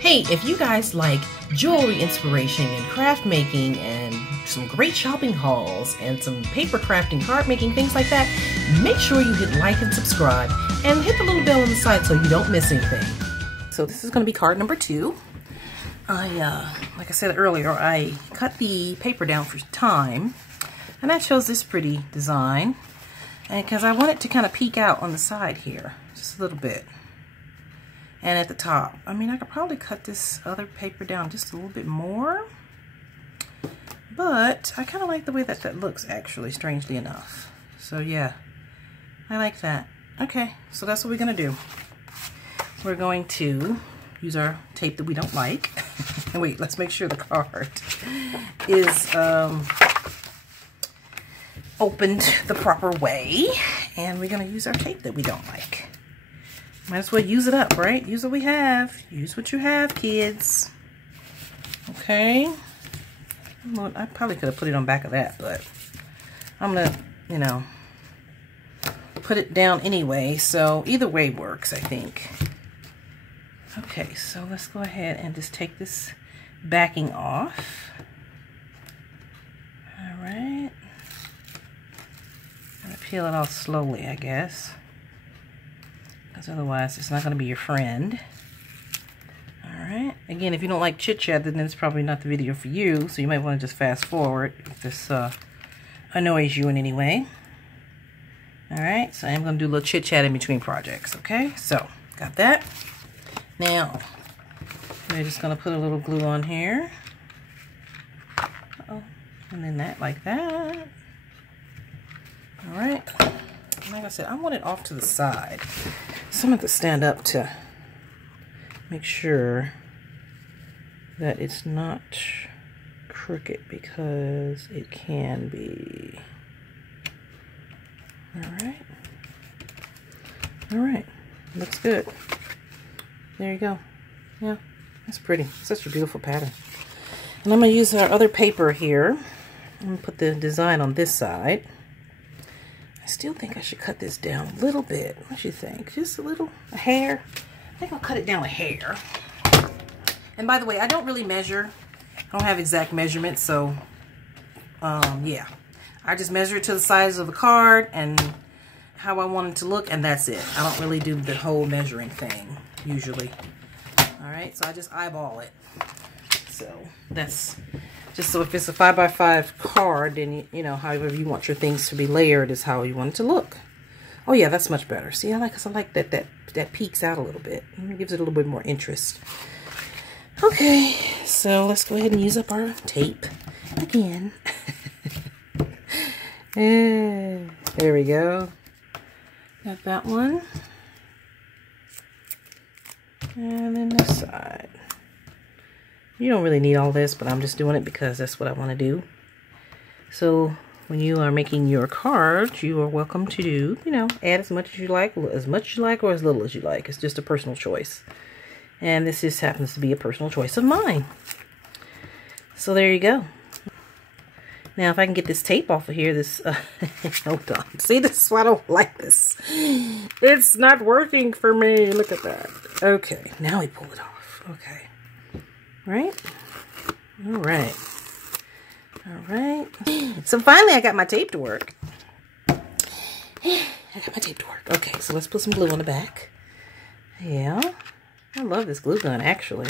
Hey, if you guys like jewelry inspiration and craft making and some great shopping hauls and some paper crafting, card making, things like that, make sure you hit like and subscribe and hit the little bell on the side so you don't miss anything. So this is going to be card number 2. Like I said earlier, I cut the paper down for time, and that shows this pretty design. And because I want it to kind of peek out on the side here, just a little bit. And at the top, I mean, I could probably cut this other paper down just a little bit more, but I kind of like the way that that looks, actually, strangely enough. So yeah, I like that. Okay, so that's what we're gonna do. We're going to use our tape that we don't like. And wait, let's make sure the card is opened the proper way. And we're gonna use our tape that we don't like. Might as well use it up, right? Use what we have. Use what you have, kids. Okay. Well, I probably could have put it on back of that, but I'm gonna, you know, put it down anyway. So either way works, I think. Okay, so let's go ahead and just take this backing off. All right. I'm gonna peel it off slowly, I guess. Because otherwise it's not going to be your friend. Alright. Again, if you don't like chit chat, then it's probably not the video for you. So you might want to just fast forward if this annoys you in any way. Alright, so I'm going to do a little chit chat in between projects. Okay, so got that. Now, we're just going to put a little glue on here. Uh-oh. And then that like that. Alright. Like I said, I want it off to the side. So I'm going to stand up to make sure that it's not crooked, because it can be. Alright. Alright. Looks good. There you go. Yeah, that's pretty. Such a beautiful pattern. And I'm going to use our other paper here. I'm going to put the design on this side. I still think I should cut this down a little bit. What do you think? Just a hair? I think I'll cut it down a hair. And by the way, I don't really measure. I don't have exact measurements, so yeah. I just measure it to the size of the card and how I want it to look, and that's it. I don't really do the whole measuring thing, usually. Alright, so I just eyeball it. So that's just so if it's a 5x5 card, then you know, however you want your things to be layered is how you want it to look. Oh yeah, that's much better. See, I like that peeks out a little bit. It gives it a little bit more interest. Okay, so let's go ahead and use up our tape again. There we go. Got that one. And then this side. You don't really need all this, but I'm just doing it because that's what I want to do. So when you are making your cards, you are welcome to do, you know, add as much as you like or as little as you like. It's just a personal choice. And this just happens to be a personal choice of mine. So there you go. Now if I can get this tape off of here, this, hold on. See, this is why I don't like this. It's not working for me. Look at that. Okay, now we pull it off. Okay. Right? Alright. Alright. So finally I got my tape to work. I got my tape to work. Okay, so let's put some glue on the back. Yeah. I love this glue gun, actually.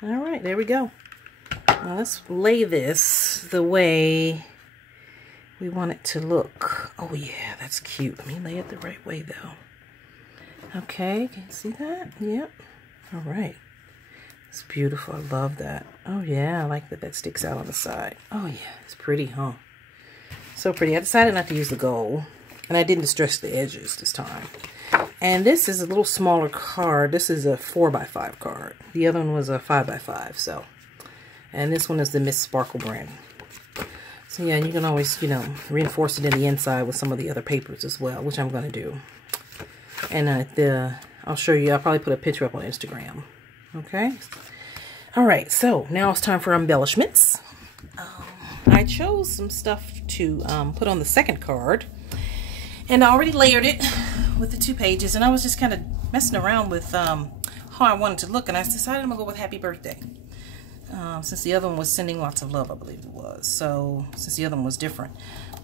Alright, there we go. Now let's lay this the way we want it to look. Oh yeah, that's cute. Let me lay it the right way though. Okay, can you see that? Yep. All right. It's beautiful. I love that. Oh, yeah. I like that that sticks out on the side. Oh, yeah. It's pretty, huh? So pretty. I decided not to use the gold. And I didn't distress the edges this time. And this is a little smaller card. This is a 4x5 card. The other one was a 5x5. So, and this one is the Miss Sparkle brand. So, yeah, you can always, you know, reinforce it in the inside with some of the other papers as well, which I'm going to do. And I'll show you. I'll probably put a picture up on Instagram. Okay. All right. So now it's time for embellishments. I chose some stuff to put on the second card. And I already layered it with the 2 pages, and I was just kind of messing around with how I wanted to look, and I decided I'm gonna go with happy birthday. Since the other one was sending lots of love, I believe it was. So since the other one was different,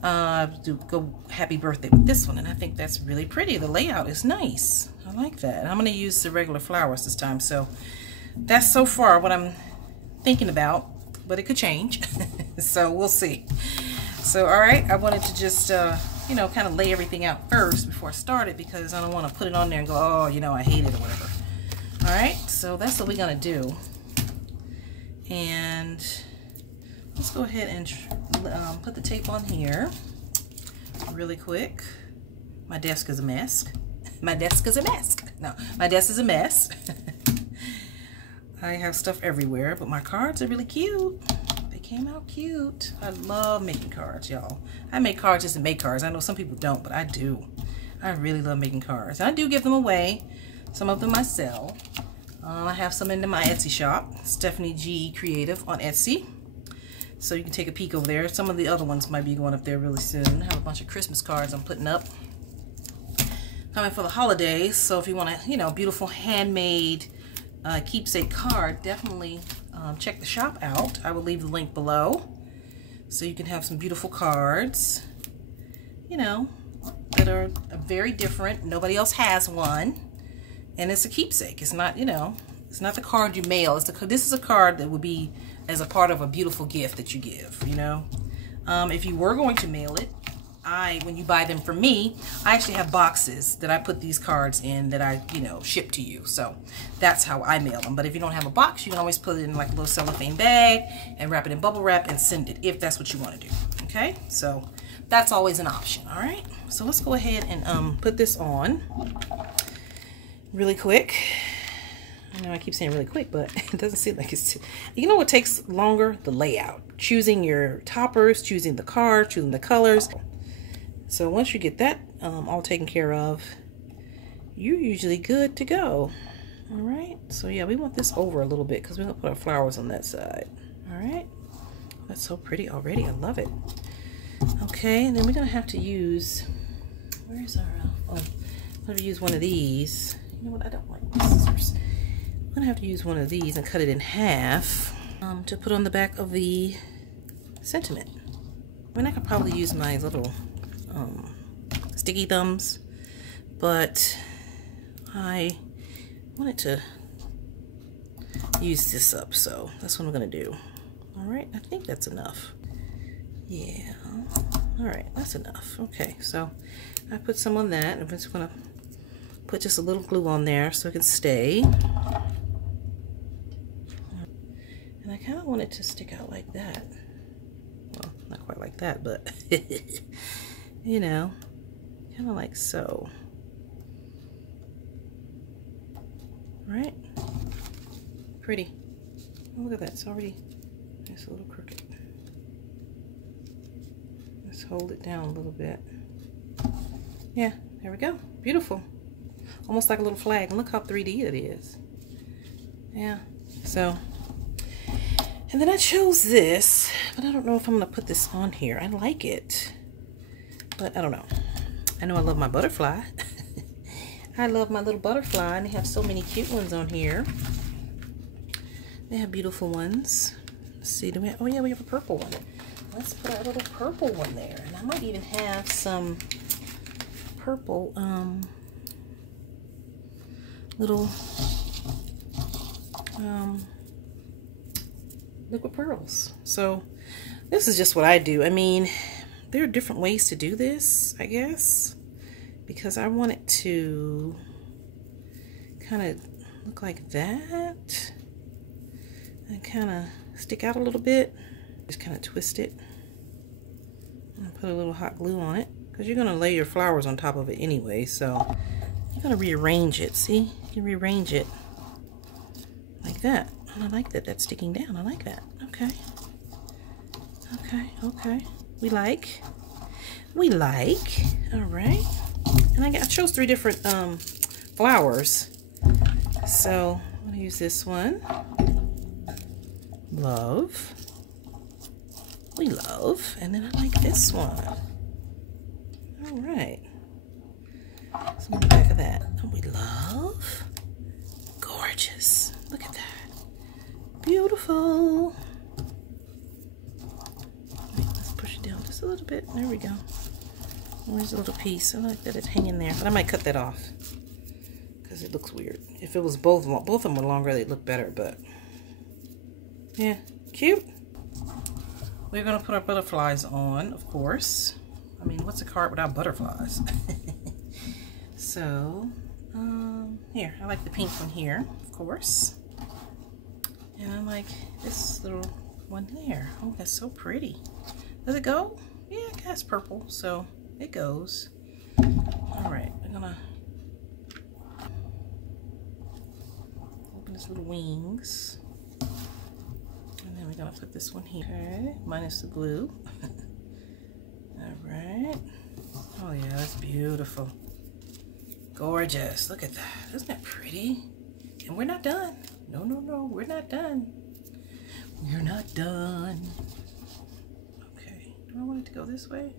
to go happy birthday with this one, and I think that's really pretty. The layout is nice. I like that. And I'm gonna use the regular flowers this time. So that's so far what I'm thinking about, but it could change. So we'll see. So all right, I wanted to just you know, kind of lay everything out first before I started, because I don't want to put it on there and go, oh, you know, I hate it or whatever. All right, so that's what we're gonna do. And let's go ahead and put the tape on here really quick. My desk is a mess. My desk is a mess. No, my desk is a mess. I have stuff everywhere, but my cards are really cute. They came out cute. I love making cards, y'all. I make cards just to make cards. I know some people don't, but I do. I really love making cards. I do give them away. Some of them I sell. I have some in my Etsy shop, Stephanie G Creative on Etsy. So you can take a peek over there. Some of the other ones might be going up there really soon. I have a bunch of Christmas cards I'm putting up, coming for the holidays. So if you want a, you know, beautiful handmade keepsake card, definitely check the shop out. I will leave the link below, so you can have some beautiful cards, you know, that are very different. Nobody else has one. And it's a keepsake. It's not, you know, it's not the card you mail. It's this is a card that would be as a part of a beautiful gift that you give, you know. If you were going to mail it, when you buy them from me, I actually have boxes that I put these cards in that I, you know, ship to you. So that's how I mail them. But if you don't have a box, you can always put it in like a little cellophane bag and wrap it in bubble wrap and send it, if that's what you want to do. Okay, so that's always an option. All right, so let's go ahead and put this on really quick. I know I keep saying really quick, but it doesn't seem like it's too. You know what takes longer? The layout. Choosing your toppers, choosing the card, choosing the colors. So once you get that all taken care of, you're usually good to go. All right. So yeah, we want this over a little bit because we're gonna put our flowers on that side. All right. That's so pretty already. I love it. Okay, and then we're gonna have to use. Where's our? Oh, I'm gonna use one of these. You know what? I don't like my scissors. I'm gonna have to use one of these and cut it in half to put on the back of the sentiment. I mean, I could probably use my little sticky thumbs, but I wanted to use this up, so that's what I'm gonna do. All right, I think that's enough. Yeah, all right, that's enough. Okay, so I put some on that. I'm just gonna put just a little glue on there so it can stay. And I kind of want it to stick out like that. Well, not quite like that, but you know, kind of like so. Right? Pretty. Oh, look at that, it's already just a little crooked. Let's hold it down a little bit. Yeah, there we go. Beautiful. Almost like a little flag. And look how 3D it is. Yeah. So, and then I chose this, but I don't know if I'm going to put this on here. I like it, but I don't know. I know I love my butterfly. I love my little butterfly, and they have so many cute ones on here. They have beautiful ones. Let's see. Do we have, oh yeah, we have a purple one. Let's put our little purple one there. And I might even have some purple little liquid pearls. So this is just what I do. I mean, there are different ways to do this, I guess, because I want it to kind of look like that and kind of stick out a little bit. Just kind of twist it and put a little hot glue on it, because you're going to lay your flowers on top of it anyway, so you're going to rearrange it. See, you can rearrange it like that. And I like that that's sticking down. I like that. Okay. Okay, okay. We like. All right. And I chose 3 different flowers. So I'm going to use this one. Love. We love. And then I like this one. All right. Some on the back of that. And we love. Gorgeous. Look at that. Beautiful. Wait, let's push it down just a little bit. There we go. Where's a little piece? I like that it's hanging there, but I might cut that off because it looks weird. If it was both of them were longer, they'd look better, but yeah, cute. We're gonna put our butterflies on, of course. I mean, what's a card without butterflies? So, here, I like the pink one here, of course. And I like this little one there. Oh, that's so pretty. Does it go? Yeah, it has purple, so it goes. All right, I'm gonna open his little wings. And then we're gonna put this one here. Okay, minus the glue. All right. Oh yeah, that's beautiful. Gorgeous. Look at that. Isn't that pretty? And we're not done. No, no, no, we're not done. We're not done. Okay, do I want it to go this way?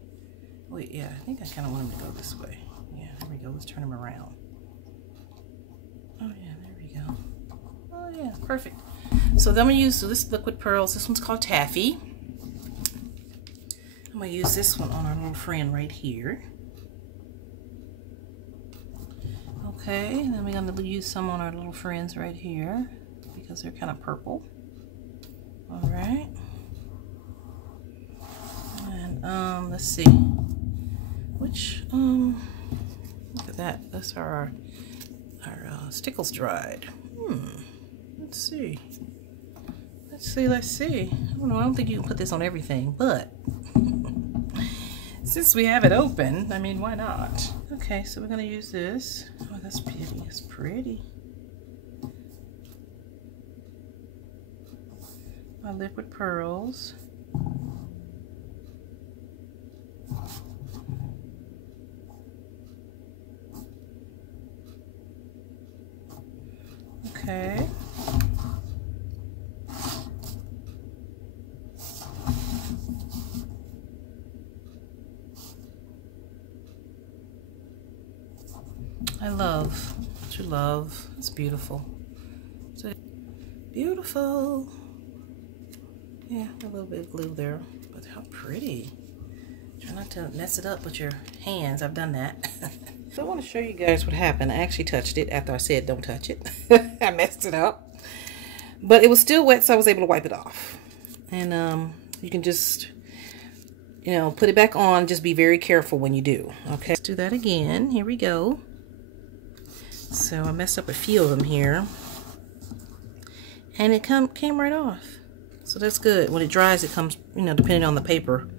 Wait, yeah, I think I kind of want him to go this way. Yeah, there we go. Let's turn him around. Oh yeah, there we go. Oh yeah, perfect. So then I'm gonna use this liquid pearls. This one's called Taffy. I'm gonna use this one on our little friend right here. Okay, and then we're gonna use some on our little friends right here because they're kind of purple. All right. And let's see. Which look at that. That's our stickles dried. Let's see. Let's see. I don't think you can put this on everything, but since we have it open, I mean, why not? Okay, so we're gonna use this. Oh, that's pretty. It's pretty. My liquid pearls. Okay. I love, to love. It's beautiful. So beautiful. Yeah, a little bit of glue there, but how pretty. Try not to mess it up with your hands. I've done that. So I want to show you guys what happened. I actually touched it after I said don't touch it. I messed it up. But it was still wet, so I was able to wipe it off. And you can just, you know, put it back on. Just be very careful when you do. Okay, let's do that again. Here we go. So I messed up a few of them here. And it came right off. So that's good. When it dries, it comes, you know, depending on the paper.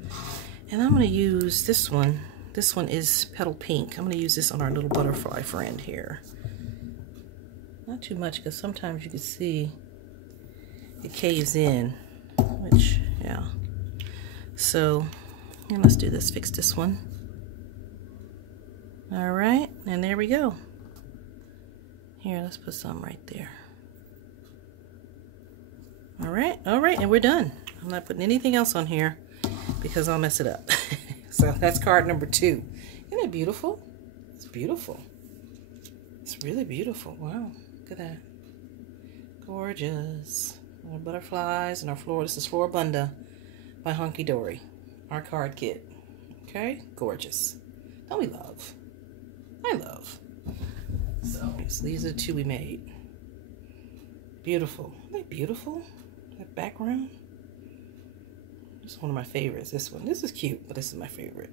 And I'm going to use this one. This one is Petal Pink. I'm going to use this on our little butterfly friend here. Not too much, because sometimes you can see it caves in. Which, yeah. So, yeah, let's do this. Fix this one. Alright, and there we go. Here, let's put some right there. Alright, and we're done. I'm not putting anything else on here because I'll mess it up. So that's card number 2. Isn't it beautiful? It's beautiful. It's really beautiful. Wow, look at that. Gorgeous. Our butterflies and our floral. This is Floribunda by Hunky Dory. Our card kit. Okay, gorgeous. Don't we love? I love. So these are the 2 we made. Beautiful. Isn't that beautiful? That background. This is one of my favorites. This one. This is cute, but this is my favorite.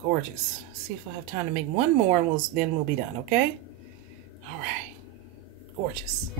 Gorgeous. See if I have time to make one more, and then we'll be done. Okay. All right. Gorgeous.